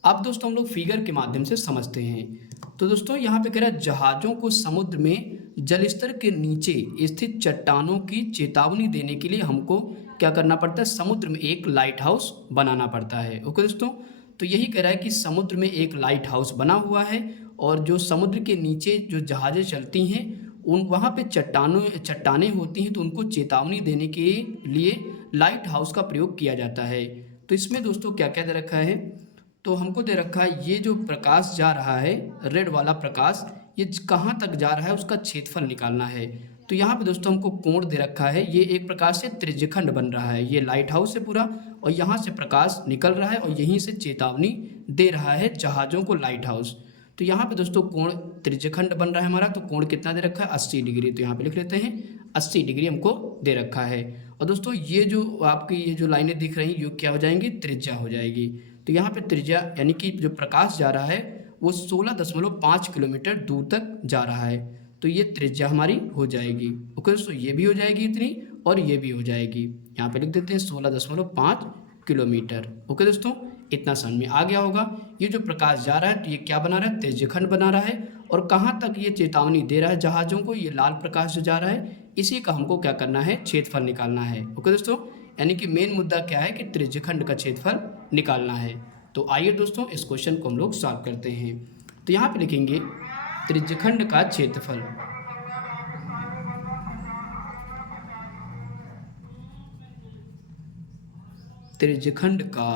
अब दोस्तों हम लोग फिगर के माध्यम से समझते हैं। तो दोस्तों यहाँ पे कह रहा है, जहाज़ों को समुद्र में जलस्तर के नीचे स्थित चट्टानों की चेतावनी देने के लिए हमको क्या करना पड़ता है, समुद्र में एक लाइट हाउस बनाना पड़ता है। ओके दोस्तों, तो यही कह रहा है कि समुद्र में एक लाइट हाउस बना हुआ है, और जो समुद्र के नीचे जो जहाज़ें चलती हैं उन वहाँ पे चट्टानें होती हैं, तो उनको चेतावनी देने के लिए लाइट हाउस का प्रयोग किया जाता है। तो इसमें दोस्तों क्या क्या दे रखा है, तो हमको दे रखा है, ये जो प्रकाश जा रहा है रेड वाला प्रकाश, ये कहाँ तक जा रहा है उसका क्षेत्रफल निकालना है। तो यहाँ पे दोस्तों हमको कोण दे रखा है, ये एक प्रकार से त्रिज्यखंड बन रहा है, ये लाइट हाउस है पूरा, और यहाँ से प्रकाश निकल रहा है और यहीं से चेतावनी दे रहा है जहाज़ों को लाइट हाउस। तो यहाँ पे दोस्तों कोण त्रिज्यखंड बन रहा है हमारा, तो कोण कितना दे रखा है, 80 डिग्री। तो यहाँ पे लिख लेते हैं 80 डिग्री हमको दे रखा है। और दोस्तों ये जो आपकी ये जो लाइनें दिख रही हैं, ये क्या हो जाएंगी, त्रिज्या हो जाएगी। तो यहाँ पे त्रिज्या यानी कि जो प्रकाश जा रहा है वो 16.5 किलोमीटर दूर तक जा रहा है, तो ये त्रिज्या हमारी हो जाएगी। ओके दोस्तों, ये भी हो जाएगी इतनी और ये भी हो जाएगी। यहाँ पे लिख देते हैं 16.5 किलोमीटर। ओके दोस्तों, इतना समझ में आ गया होगा। ये जो प्रकाश जा रहा है तो ये क्या बना रहा है, त्रिज्यखंड बना रहा है। और कहाँ तक ये चेतावनी दे रहा है जहाज़ों को, ये लाल प्रकाश जो जा रहा है इसी का हमको क्या करना है, क्षेत्रफल निकालना है। ओके दोस्तों, यानी कि मेन मुद्दा क्या है कि त्रिज्यखंड का क्षेत्रफल निकालना है। तो आइए दोस्तों इस क्वेश्चन को हम लोग सॉल्व करते हैं। तो यहाँ पे लिखेंगे त्रिज्यखंड का क्षेत्रफल। त्रिज्यखंड का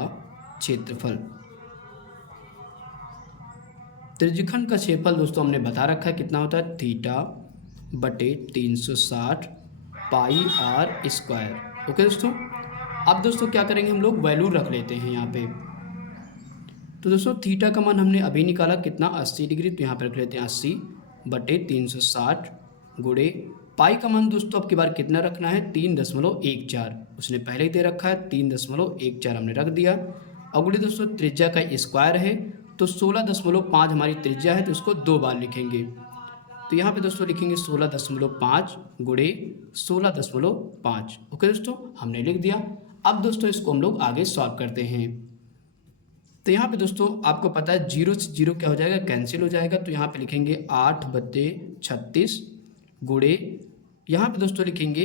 क्षेत्रफल, त्रिज्यखंड का क्षेत्रफल दोस्तों हमने बता रखा है कितना होता है, थीटा बटे 360 पाई आर स्क्वायर। ओके दोस्तों, अब दोस्तों क्या करेंगे, हम लोग वैल्यू रख लेते हैं यहाँ पे। तो दोस्तों थीटा का मान हमने अभी निकाला कितना, 80 डिग्री, तो यहाँ पे रख लेते हैं 80 बटे 360 गुणे पाई का मान दोस्तों अब की बार कितना रखना है, 3.14। उसने पहले ही दे रखा है 3.14 हमने रख दिया। और गुणे दोस्तों त्रिज्या का स्क्वायर है तो 16.5 हमारी त्रिज्या है, तो उसको 2 बार लिखेंगे। तो यहाँ पे दोस्तों लिखेंगे 16.5 गुणे 16.5। ओके दोस्तों, हमने लिख दिया। अब दोस्तों इसको हम लोग आगे सॉल्व करते हैं। तो यहाँ पे दोस्तों आपको पता है 0 से 0 क्या हो जाएगा, कैंसिल हो जाएगा। तो यहाँ पे लिखेंगे 8/36 गुणे, यहाँ पे दोस्तों लिखेंगे,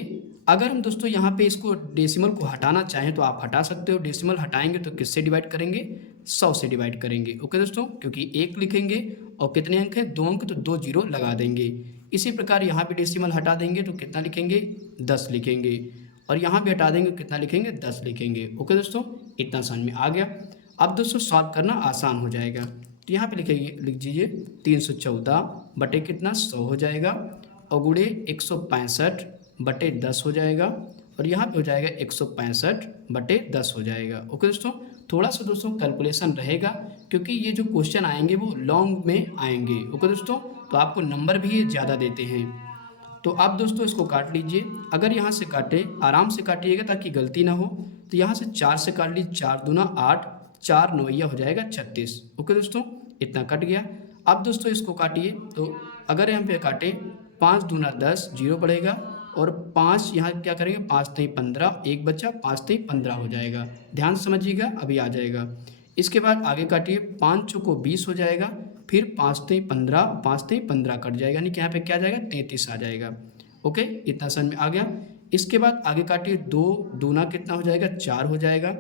अगर हम दोस्तों यहाँ पे इसको डेसिमल को हटाना चाहें तो आप हटा सकते हो। डेसिमल हटाएंगे तो किससे डिवाइड करेंगे, 100 से डिवाइड करेंगे। ओके दोस्तों, क्योंकि 1 लिखेंगे और कितने अंक है, 2 अंक, तो 2 जीरो लगा देंगे। इसी प्रकार यहाँ पे डेसिमल हटा देंगे तो कितना लिखेंगे, 10 लिखेंगे। और यहाँ भी हटा देंगे कितना लिखेंगे, 10 लिखेंगे। ओके दोस्तों, इतना समझ में आ गया। अब दोस्तों सॉल्व करना आसान हो जाएगा। तो यहाँ पे लिखेंगे, लिख दीजिए 314 बटे कितना, 100 हो जाएगा। और गुणे 165 बटे 10 हो जाएगा। और यहाँ पे हो जाएगा 165 बटे 10 हो जाएगा। ओके दोस्तों, थोड़ा सा दोस्तों कैलकुलेशन रहेगा क्योंकि ये जो क्वेश्चन आएंगे वो लॉन्ग में आएंगे। ओके दोस्तों, तो आपको नंबर भी ये ज़्यादा देते हैं। तो आप दोस्तों इसको काट लीजिए। अगर यहाँ से काटे, आराम से काटिएगा ताकि गलती ना हो। तो यहाँ से 4 से काट लीजिए, 4 दूना 8, 4 नौया हो जाएगा 36। ओके दोस्तों, इतना कट गया। अब दोस्तों इसको काटिए, तो अगर यहाँ पे काटे 5 दूना 10, 0 बढ़ेगा। और 5 यहाँ क्या करेंगे, 5 3 15, 1 बचा, 5 3 15 हो जाएगा। ध्यान से समझिएगा, अभी आ जाएगा। इसके बाद आगे काटिए, 5 चौको 20 हो जाएगा। फिर 5 3 15, 5 3 15 कट जाएगा, यानी कि यहाँ पे क्या आ जाएगा, 33 आ जाएगा। ओके, इतना समझ में आ गया। इसके बाद आगे काटिए, 2 दूना कितना हो जाएगा, 4 हो जाएगा।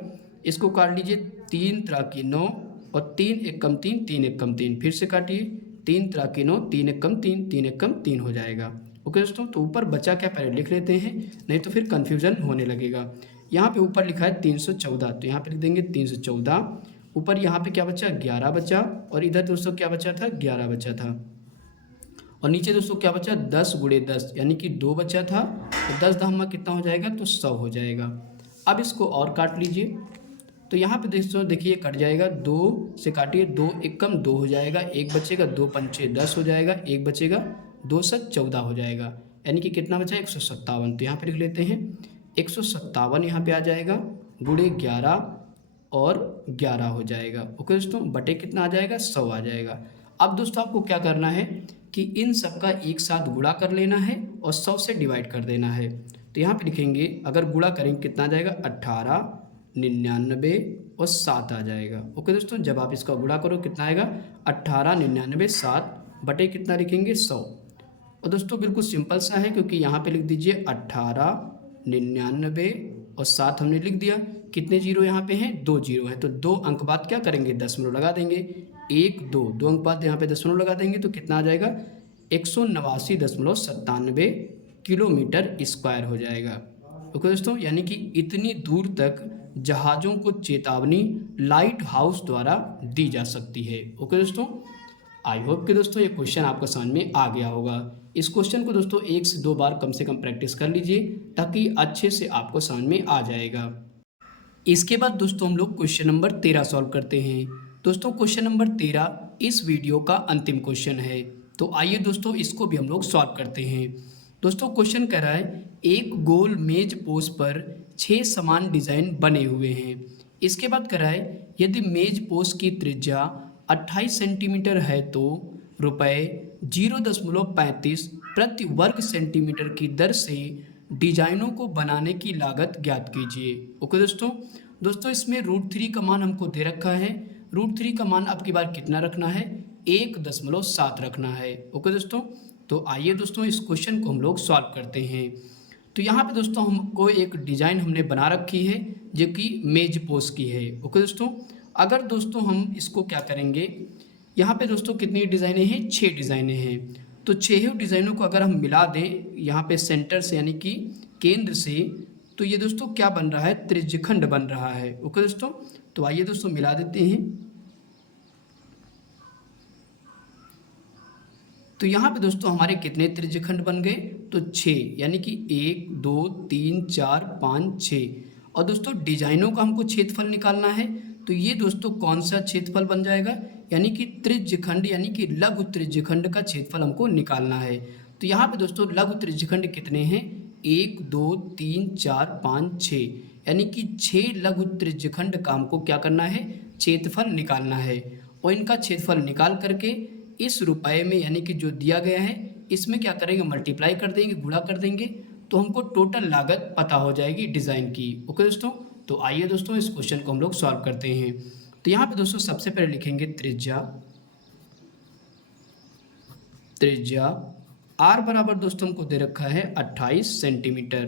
इसको काट लीजिए, 3 त्रिक 9 और 3 एकम 3, 3 एकम 3। फिर से काटिए, 3 त्रिक 9, 3 एकम 3, 3 एकम 3 हो जाएगा। ओके दोस्तों, तो ऊपर बचा क्या पहले लिख लेते हैं, नहीं तो फिर कन्फ्यूजन होने लगेगा। यहाँ पे ऊपर लिखा है 314, तो यहाँ पे लिख देंगे 314। ऊपर यहाँ पे क्या बचा, 11 बचा। और इधर दोस्तों क्या बचा था, 11 बचा था। और नीचे दोस्तों क्या बचा, 10 गुणे 10, यानी कि 2 बचा था। तो 10 दहमा कितना हो जाएगा, तो 100 हो जाएगा। अब इसको और काट लीजिए। तो यहाँ पे दोस्तों देखिए कट जाएगा, 2 से काटिए, 2 एकम 2 हो जाएगा, 1 बचेगा, 2 पंचे 10 हो जाएगा, 1 बचेगा, 2 सत 14 हो जाएगा, यानी कि कितना बचा, 157। तो यहाँ पे लिख लेते हैं 157 यहाँ पे आ जाएगा, गुणे 11 और 11 हो जाएगा। ओके दोस्तों, बटे कितना आ जाएगा, 100 आ जाएगा। अब दोस्तों आपको क्या करना है कि इन सब का एक साथ गुणा कर लेना है और 100 से डिवाइड कर देना है। तो यहाँ पे लिखेंगे, अगर गुणा करेंगे कितना आ जाएगा, 18, 99 और 7 आ जाएगा। ओके दोस्तों, जब आप इसका गुणा करो कितना आएगा, 18, 99, 7 बटे कितना लिखेंगे, 100। और दोस्तों बिल्कुल सिंपल सा है, क्योंकि यहाँ पे लिख दीजिए 18, 99 और 7 हमने लिख दिया। कितने जीरो यहाँ पे हैं, 2 जीरो हैं। तो 2 अंक बाद क्या करेंगे, दशमलव लगा देंगे। 1 2 2 अंक बाद यहाँ पे दशमलव लगा देंगे, तो कितना आ जाएगा, 189.97 किलोमीटर स्क्वायर हो जाएगा। ओके दोस्तों, यानी कि इतनी दूर तक जहाज़ों को चेतावनी लाइट हाउस द्वारा दी जा सकती है। ओके दोस्तों, आई होप कि दोस्तों ये क्वेश्चन आपको समझ में आ गया होगा। इस क्वेश्चन को दोस्तों 1 से 2 बार कम से कम प्रैक्टिस कर लीजिए ताकि अच्छे से आपको समझ में आ जाएगा। इसके बाद दोस्तों हम लोग क्वेश्चन नंबर 13 सॉल्व करते हैं। दोस्तों क्वेश्चन नंबर 13 इस वीडियो का अंतिम क्वेश्चन है। तो आइए दोस्तों इसको भी हम लोग सॉल्व करते हैं। दोस्तों क्वेश्चन कह रहा है, एक गोल मेज पोस्ट पर 6 समान डिज़ाइन बने हुए हैं। इसके बाद कह रहा है, यदि मेज पोस्ट की त्रिज्या 28 सेंटीमीटर है तो रुपये 0.35 प्रति वर्ग सेंटीमीटर की दर से डिजाइनों को बनाने की लागत ज्ञात कीजिए। ओके दोस्तों, दोस्तों इसमें √3 का मान हमको दे रखा है। √3 का मान अब की बार कितना रखना है, 1.7 रखना है। ओके दोस्तों, तो आइए दोस्तों इस क्वेश्चन को हम लोग सॉल्व करते हैं। तो यहाँ पे दोस्तों हमको एक डिज़ाइन हमने बना रखी है जो कि मेज पोज की है। ओके दोस्तों, अगर दोस्तों हम इसको क्या करेंगे, यहाँ पे दोस्तों कितनी डिज़ाइनें हैं, 6 डिज़ाइनें हैं। तो 6 डिज़ाइनों को अगर हम मिला दें यहाँ पे सेंटर से यानी कि केंद्र से, तो ये दोस्तों क्या बन रहा है, त्रिज्यखंड बन रहा है। ओके दोस्तों, तो आइए दोस्तों मिला देते हैं। तो यहाँ पे दोस्तों हमारे कितने त्रिज्यखंड बन गए, तो 6, यानी कि 1 2 3 4 5 6। और दोस्तों डिजाइनों का हमको क्षेत्रफल निकालना है, तो ये दोस्तों कौन सा क्षेत्रफल बन जाएगा, यानी कि त्रिज्यखंड यानी कि लघु त्रिज्यखंड का क्षेत्रफल हमको निकालना है। तो यहाँ पे दोस्तों लघु त्रिज्यखंड कितने हैं, 1 2 3 4 5 6, यानी कि 6 लघु त्रिज्यखंड का हमको क्या करना है, क्षेत्रफल निकालना है। और इनका क्षेत्रफल निकाल करके इस रुपए में यानी कि जो दिया गया है इसमें क्या करेंगे, मल्टीप्लाई कर देंगे, गुणा कर देंगे, तो हमको टोटल लागत पता हो जाएगी डिज़ाइन की। ओके दोस्तों, तो आइए दोस्तों इस क्वेश्चन को हम लोग सॉल्व करते हैं। तो यहाँ पे दोस्तों सबसे पहले लिखेंगे त्रिज्या, त्रिज्या आर बराबर दोस्तों हमको दे रखा है 28 सेंटीमीटर।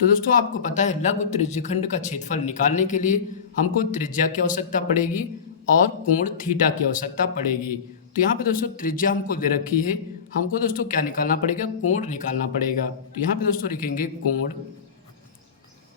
तो दोस्तों आपको पता है लघु त्रिज्यखंड का क्षेत्रफल निकालने के लिए हमको त्रिज्या की आवश्यकता पड़ेगी और कोण थीटा की आवश्यकता पड़ेगी। तो यहाँ पे दोस्तों त्रिज्या हमको दे रखी है, हमको दोस्तों क्या निकालना पड़ेगा, कोण निकालना पड़ेगा। तो यहाँ पे दोस्तों लिखेंगे कोण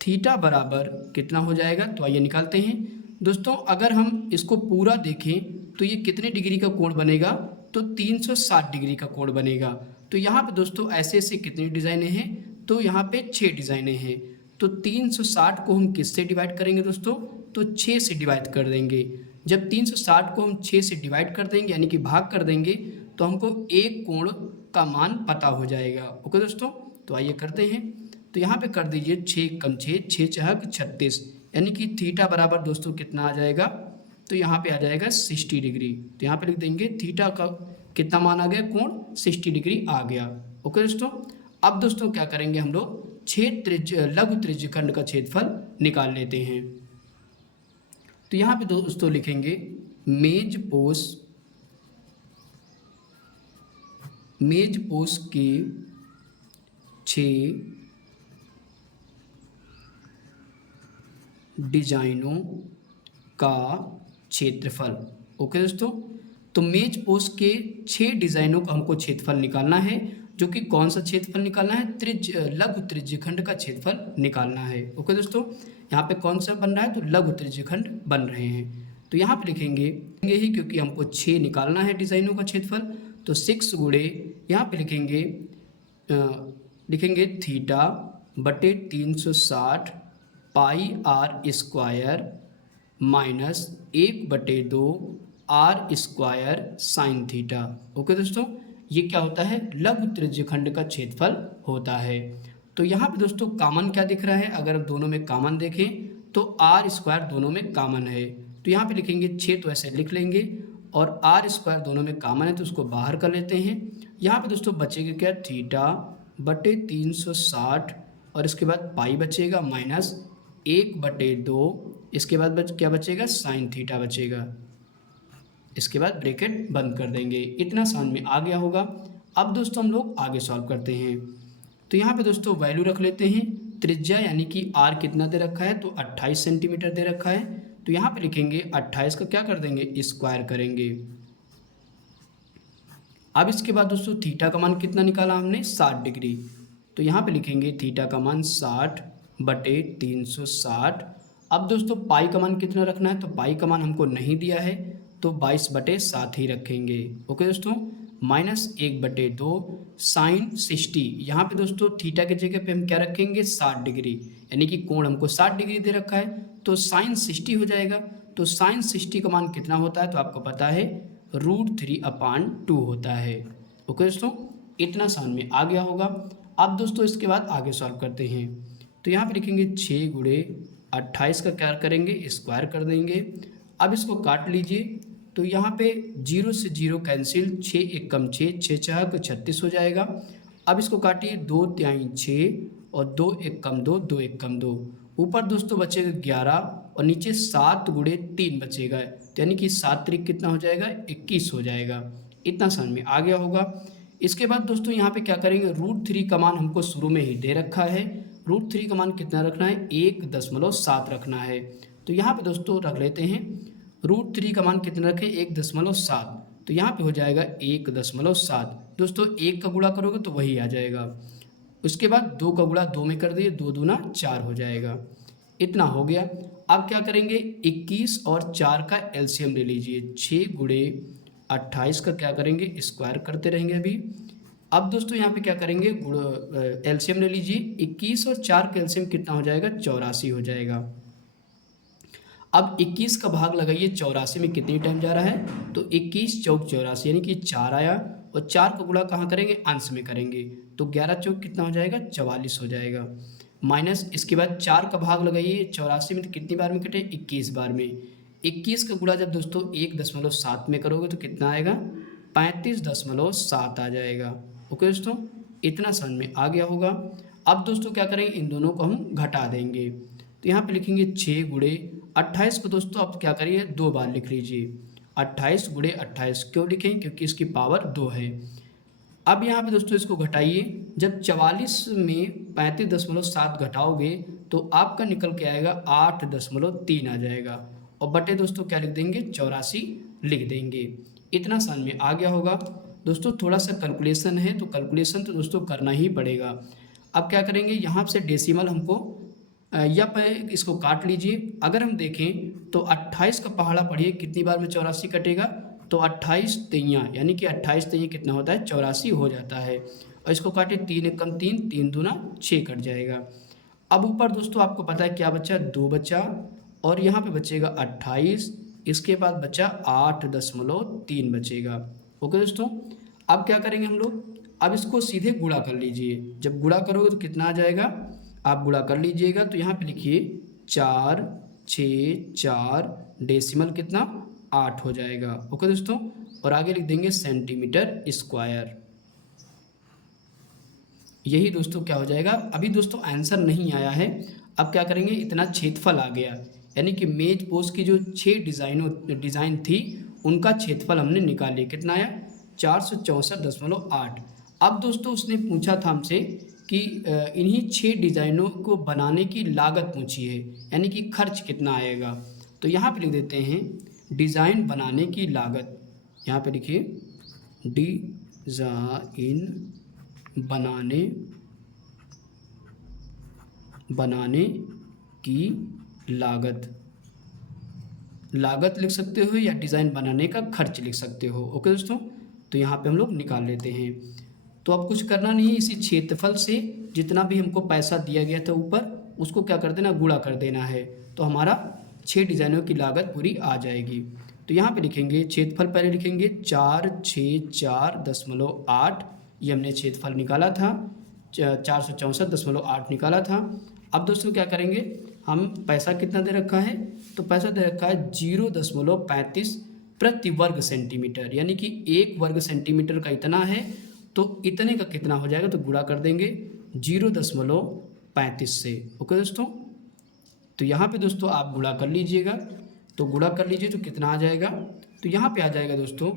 थीटा बराबर कितना हो जाएगा, तो आइए निकालते हैं। दोस्तों अगर हम इसको पूरा देखें तो ये कितने डिग्री का कोण बनेगा, तो 360 डिग्री का कोण बनेगा। तो यहाँ पे दोस्तों ऐसे ऐसे कितनी डिज़ाइनें हैं, तो यहाँ पे 6 डिज़ाइनें हैं। तो 360 को हम किससे डिवाइड करेंगे दोस्तों, तो 6 से डिवाइड कर देंगे। जब 360 को हम 6 से डिवाइड कर देंगे यानी कि भाग कर देंगे, तो हमको एक कोण का मान पता हो जाएगा। ओके दोस्तों, तो आइए करते हैं। तो यहाँ पे कर दीजिए 6 कम 6, 6 चौक 36, यानी कि थीटा बराबर दोस्तों कितना आ जाएगा, तो यहाँ पे आ जाएगा 60 डिग्री। तो यहाँ पे लिख देंगे थीटा का कितना मान आ गया, कोण 60 डिग्री आ गया। ओके दोस्तों, अब दोस्तों क्या करेंगे हम लोग, 6 लघु त्रिज्यखंड का क्षेत्रफल निकाल लेते हैं। तो यहाँ पे दोस्तों लिखेंगे मेज पोस के 6 डिजाइनों का क्षेत्रफल। ओके दोस्तों, तो मेज पोस के 6 डिजाइनों का हमको क्षेत्रफल निकालना है, जो कि कौन सा क्षेत्रफल निकालना है, लघु त्रिज्यखंड का क्षेत्रफल निकालना है। ओके दोस्तों, यहाँ पे कौन सा बन रहा है, तो लघु त्रिज्यखंड बन रहे हैं। तो यहाँ पे लिखेंगे ही, क्योंकि हमको 6 निकालना है डिजाइनों का क्षेत्रफल, तो 6 गुणे यहाँ पे लिखेंगे थीटा बटे 360 pi r square minus 1/2 r square sine theta. Okay दोस्तों, ये क्या होता है, लघु त्रिज्यखंड का क्षेत्रफल होता है। तो यहाँ पे दोस्तों कॉमन क्या दिख रहा है, अगर दोनों में कॉमन देखें तो आर स्क्वायर दोनों में कॉमन है। तो यहाँ पे लिखेंगे 6, तो ऐसे लिख लेंगे, और आर स्क्वायर दोनों में कॉमन है तो उसको बाहर कर लेते हैं। यहाँ पे दोस्तों बचेगा क्या, थीटा बटे 360, और इसके बाद पाई बचेगा माइनस 1/2, इसके बाद क्या बचेगा, साइन थीटा बचेगा। इसके बाद ब्रैकेट बंद कर देंगे। इतना समझ में आ गया होगा। अब दोस्तों हम लोग आगे सॉल्व करते हैं। तो यहाँ पे दोस्तों वैल्यू रख लेते हैं। त्रिज्या यानी कि आर कितना दे रखा है, तो 28 सेंटीमीटर दे रखा है। तो यहाँ पे लिखेंगे 28 का क्या कर देंगे, स्क्वायर करेंगे। अब इसके बाद दोस्तों थीटा का मान कितना निकाला हमने, 60 डिग्री। तो यहाँ पे लिखेंगे थीटा का मान 60/360। अब दोस्तों पाई का मान कितना रखना है, तो पाई का मान हमको नहीं दिया है, तो 22/7 ही रखेंगे। ओके दोस्तों, माइनस 1/2 साइन 60। यहाँ पे दोस्तों थीटा की जगह पे हम क्या रखेंगे, 60 डिग्री, यानी कि कोण हमको 60 डिग्री दे रखा है, तो साइन 60 हो जाएगा। तो साइन 60 का मान कितना होता है, तो आपको पता है √3/2 होता है। ओके दोस्तों, इतना समझ में आ गया होगा। अब दोस्तों इसके बाद आगे सॉल्व करते हैं। तो यहाँ पे लिखेंगे 6 गुणे 28 का क्या करेंगे, स्क्वायर कर देंगे। अब इसको काट लीजिए, तो यहाँ पे 0 से 0 कैंसिल, 6 1 कम 6, 6 चौक 36 हो जाएगा। अब इसको काटिए, 2 तिहाई 6 और 2 1 कम 2, 2 1 कम 2, ऊपर दोस्तों बचेगा 11 और नीचे 7 गुणे 3 बचेगा, तो यानी कि 7 त्रिक कितना हो जाएगा, 21 हो जाएगा। इतना समझ में आ गया होगा। इसके बाद दोस्तों यहाँ पे क्या करेंगे, √3 का मान हमको शुरू में ही दे रखा है। √3 का मान कितना रखना है, 1.7 रखना है। तो यहाँ पे दोस्तों रख लेते हैं, √3 का मान कितना रखें, 1.7, तो यहाँ पे हो जाएगा 1.7। दोस्तों 1 का गुणा करोगे तो वही आ जाएगा। उसके बाद 2 का गुणा 2 में कर दिए, 2 दूना 4 हो जाएगा। इतना हो गया। अब क्या करेंगे, 21 और 4 का एलसीएम ले लीजिए। 6 गुणे 28 का क्या करेंगे, स्क्वायर करते रहेंगे अभी। अब दोस्तों यहाँ पे क्या करेंगे, एलसीएम ले लीजिए। 21 और 4 का एलसीएम कितना हो जाएगा, 84 हो जाएगा। अब 21 का भाग लगाइए 84 में, कितनी टाइम जा रहा है, तो 21 चौक 84 यानी कि 4 आया। और 4 का गुणा कहाँ करेंगे, अंश में करेंगे, तो 11 चौक कितना हो जाएगा, 44 हो जाएगा। माइनस इसके बाद 4 का भाग लगाइए 84 में, तो कितनी बार में कटे, 21 बार में। 21 का गुणा जब दोस्तों 1.7 में करोगे तो कितना आएगा, 35.7 आ जाएगा। ओके दोस्तों, इतना समझ में आ गया होगा। अब दोस्तों क्या करेंगे, इन दोनों को हम घटा देंगे, तो यहाँ पे लिखेंगे 6 गुणे 28 को दोस्तों आप क्या करिए, 2 बार लिख लीजिए। 28 गुणे 28 क्यों लिखें, क्योंकि इसकी पावर 2 है। अब यहाँ पे दोस्तों इसको घटाइए, जब 44 में 35.7 घटाओगे तो आपका निकल के आएगा 8.3 आ जाएगा। और बटे दोस्तों क्या लिख देंगे, 84 लिख देंगे। इतना समझ में आ गया होगा। दोस्तों थोड़ा सा कैलकुलेशन है, तो कैलकुलेशन तो दोस्तों करना ही पड़ेगा। अब क्या करेंगे, यहाँ से डेसिमल हमको या पे इसको काट लीजिए। अगर हम देखें तो 28 का पहाड़ा पढ़िए, कितनी बार में 84 कटेगा, तो 28 तैयाँ यानी कि 28 तैयाँ कितना होता है, 84 हो जाता है। और इसको काटे 3 एकम 3, 3 दूना 6 कट जाएगा। अब ऊपर दोस्तों आपको पता है क्या बचा, 2 बचा, और यहाँ पे बचेगा 28, इसके बाद बचा 8.3 बचेगा। ओके दोस्तों, अब क्या करेंगे हम लोग, अब इसको सीधे गुणा कर लीजिए। जब गुणा करोगे तो कितना आ जाएगा, आप गुणा कर लीजिएगा। तो यहाँ पे लिखिए 4 6 4 डेसिमल कितना, 8 हो जाएगा। ओके दोस्तों, और आगे लिख देंगे सेंटीमीटर स्क्वायर। यही दोस्तों क्या हो जाएगा। अभी दोस्तों आंसर नहीं आया है, अब क्या करेंगे, इतना क्षेत्रफल आ गया, यानी कि मेज पोस्ट की जो 6 डिज़ाइन थी उनका क्षेत्रफल हमने निकाल लिया। कितना आया, 464.8। अब दोस्तों उसने पूछा था हमसे कि इन्हीं 6 डिज़ाइनों को बनाने की लागत पूछी है, यानी कि खर्च कितना आएगा। तो यहाँ पे लिख देते हैं डिज़ाइन बनाने की लागत। यहाँ पे लिखिए डिज़ाइन बनाने की लागत लिख सकते हो, या डिज़ाइन बनाने का खर्च लिख सकते हो। ओके दोस्तों, तो यहाँ पे हम लोग निकाल लेते हैं। तो अब कुछ करना नहीं है, इसी क्षेत्रफल से जितना भी हमको पैसा दिया गया था ऊपर, उसको क्या कर देना, गुणा कर देना है, तो हमारा 6 डिज़ाइनों की लागत पूरी आ जाएगी। तो यहाँ पे लिखेंगे क्षेत्रफल, पहले लिखेंगे 464.8, ये हमने क्षेत्रफल निकाला था, 464.8 निकाला था। अब दोस्तों क्या करेंगे, हम पैसा कितना दे रखा है, तो पैसा दे रखा है 0.35 प्रति वर्ग सेंटीमीटर, यानी कि 1 वर्ग सेंटीमीटर का इतना है, तो इतने का कितना हो जाएगा, तो गुणा कर देंगे 0.35 से। ओके दोस्तों, तो यहाँ पे दोस्तों आप गुणा कर लीजिएगा, तो गुणा कर लीजिए तो कितना आ जाएगा, तो यहाँ पे आ जाएगा दोस्तों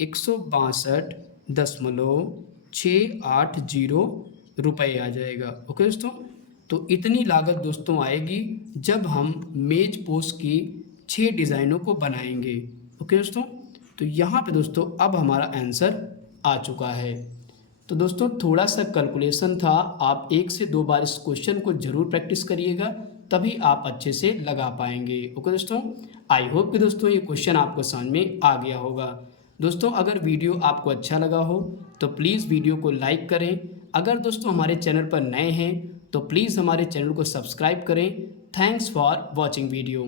162.680 रुपये आ जाएगा। ओके दोस्तों, तो इतनी लागत दोस्तों आएगी जब हम मेज पोस्ट की 6 डिज़ाइनों को बनाएंगे। ओके दोस्तों, तो यहाँ पे दोस्तों अब हमारा आंसर आ चुका है। तो दोस्तों थोड़ा सा कैलकुलेशन था, आप 1 से 2 बार इस क्वेश्चन को ज़रूर प्रैक्टिस करिएगा, तभी आप अच्छे से लगा पाएंगे। ओके दोस्तों, आई होप कि दोस्तों ये क्वेश्चन आपको समझ में आ गया होगा। दोस्तों अगर वीडियो आपको अच्छा लगा हो तो प्लीज़ वीडियो को लाइक करें। अगर दोस्तों हमारे चैनल पर नए हैं तो प्लीज़ हमारे चैनल को सब्सक्राइब करें। Thanks for watching video.